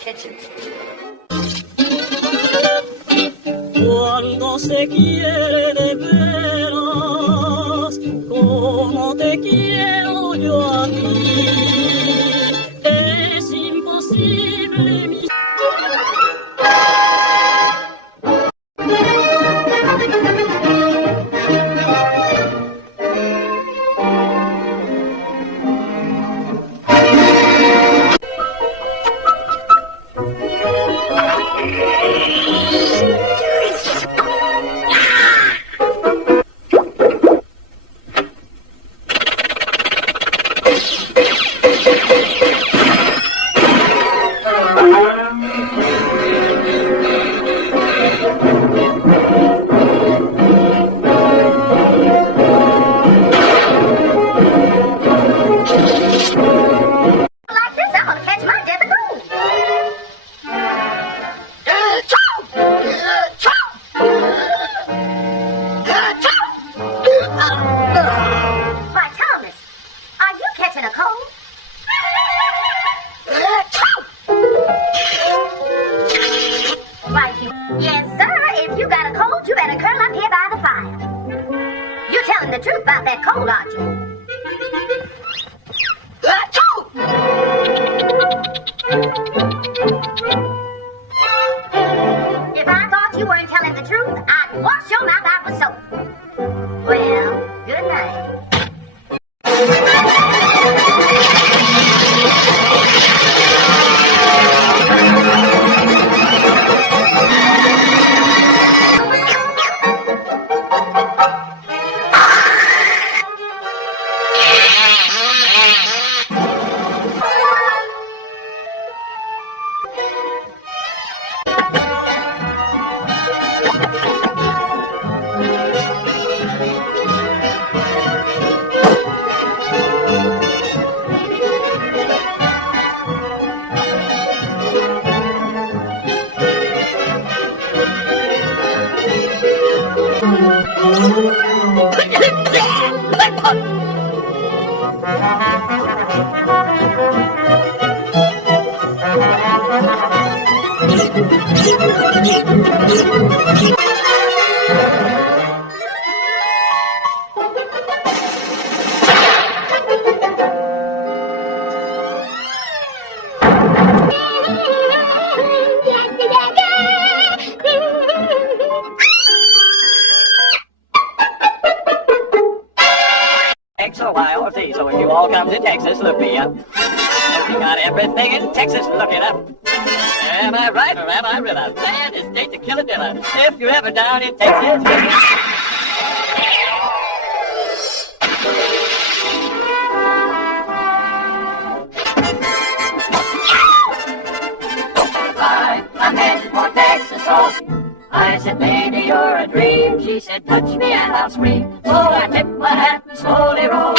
kitchen. Cuando se quiere de veras, como te quiero yo a ti, es imposible mi... Yes, sir. If you got a cold, you better curl up here by the fire. You're telling the truth about that cold, aren't you? If I thought you weren't telling the truth, I'd wash your mouth out with soap. Well, good night. X or Y or Z, so if you all come to Texas, look me up. We got everything in Texas, look it up. Am I right or am I river? Land is state to kill a dinner. If you're ever down in Texas, I'm heading for Texas, so I said, baby, you're a dream. She said, touch me and I'll scream. So I tipped my hat and slowly rolled.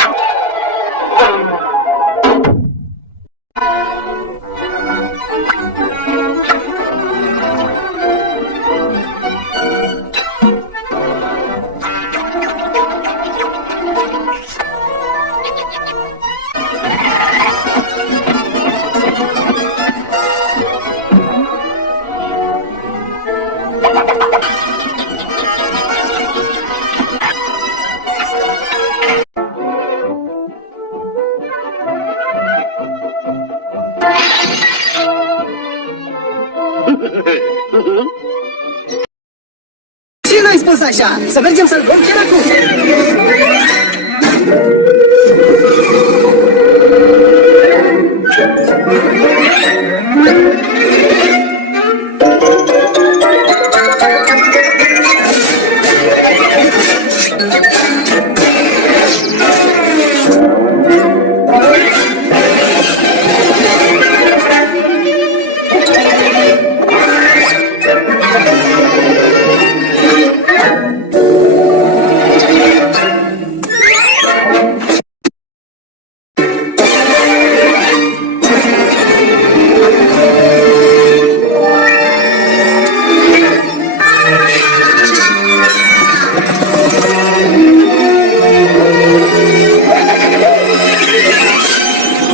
Și n-ai spus așa, să mergem să-l luăm chiar acum.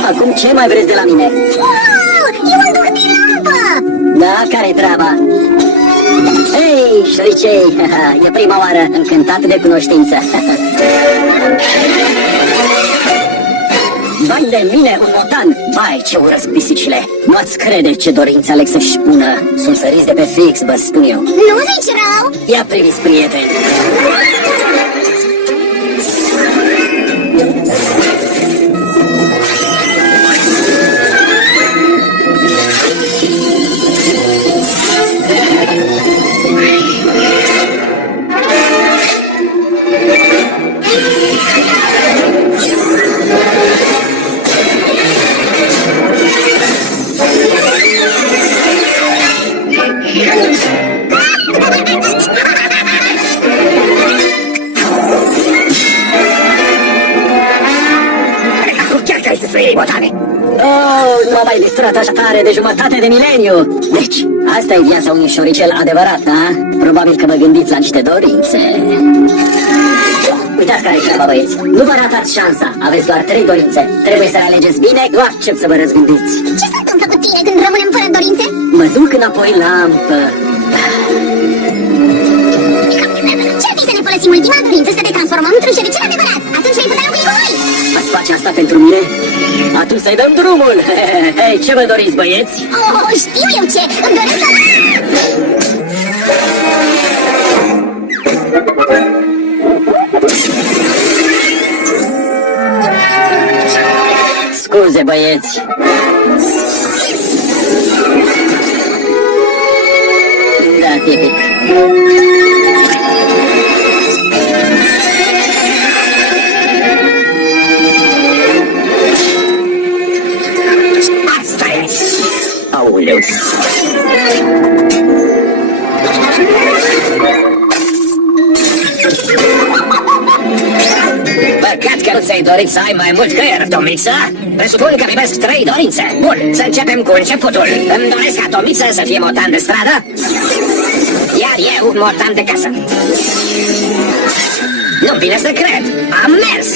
Acum ce mai vreți de la mine? Wow! E un duc de lapă! Șoricei, e prima oară, încântat de cunoștință. Vai de mine, un motan! Vai, ce urăsc pisicile! Nu-ați crede ce dorință aleg să-și spună. Sunt săriți de pe fix, vă spun eu. Nu zici rău? Ia priviți, prieteni! Nu m-a mai distrat așa tare de jumătate de mileniu. Deci, asta e viața unui șoricel adevărat, da? Probabil că vă gândiți la niște dorințe. Uitați care e treaba, băieți. Nu vă ratați șansa. Aveți doar 3 dorințe. Trebuie să le alegeți bine, nu accept să vă răzgândiți. Ce se întâmplă cu tine când rămânem fără dorințe? Mă duc înapoi la... Ce-ar fi să ne folosim ultima dorință să te transformăm într-un șoricel adevărat? Atunci vei putea locui cu noi! Ați face asta pentru mine? Atunci să-i dăm drumul! Hei, ce vă doriți, băieți? Oh, știu eu ce! Îmi doresc să... Scuze, băieți! Da, tipic. Asta e! Aoleu! Păcat că nu ți-ai dorit să ai mai mult creier, domniță? Presupun că primesc 3 dorințe. Bun, să începem cu începutul. Îmi doresc ca Tomiță să fie motan de stradă, iar eu motan de casă. Nu vine să cred. Am mers!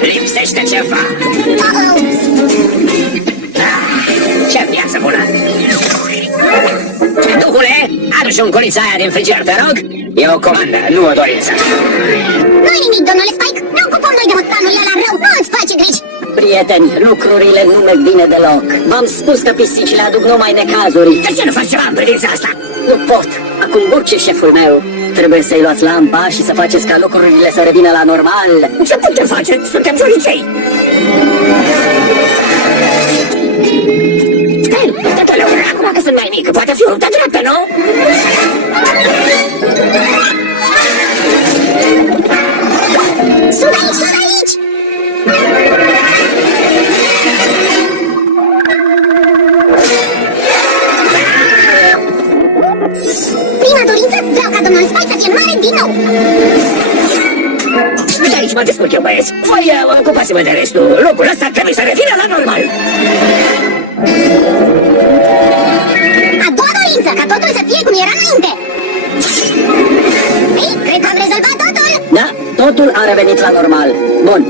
Lipsește ceva. Ce viață bună! Duhule, adu-și un colița aia din frigider, te rog. E o comandă, nu o dorință. Nu-i nimic, domnule Spike. Ne ocupăm noi de motanul ăla rău. Nu îți face griji. Prieteni, lucrurile nu merg bine deloc. V-am spus că pisicile aduc numai necazuri. De ce nu faci ceva în privința asta? Nu pot. Acum urce șeful meu. Trebuie să-i luați lampa și să faceți ca lucrurile să revină la normal. Ce putem face? Suntem șoricei. Stai, tatăleu, acum că sunt mai mic, poate fi o rută dreaptă, nu? Sunt aici, sunt aici! Prima dorință, vreau ca domnul Spike să fie mare din nou! De aici mă descurc eu, băieți. Voi ocupați-vă de restul. Locul ăsta trebuie să revină la normal. A doua dorință, ca totul să fie cum era înainte! Ei, cred că am rezolvat totul! Da, totul a revenit la normal. Bun.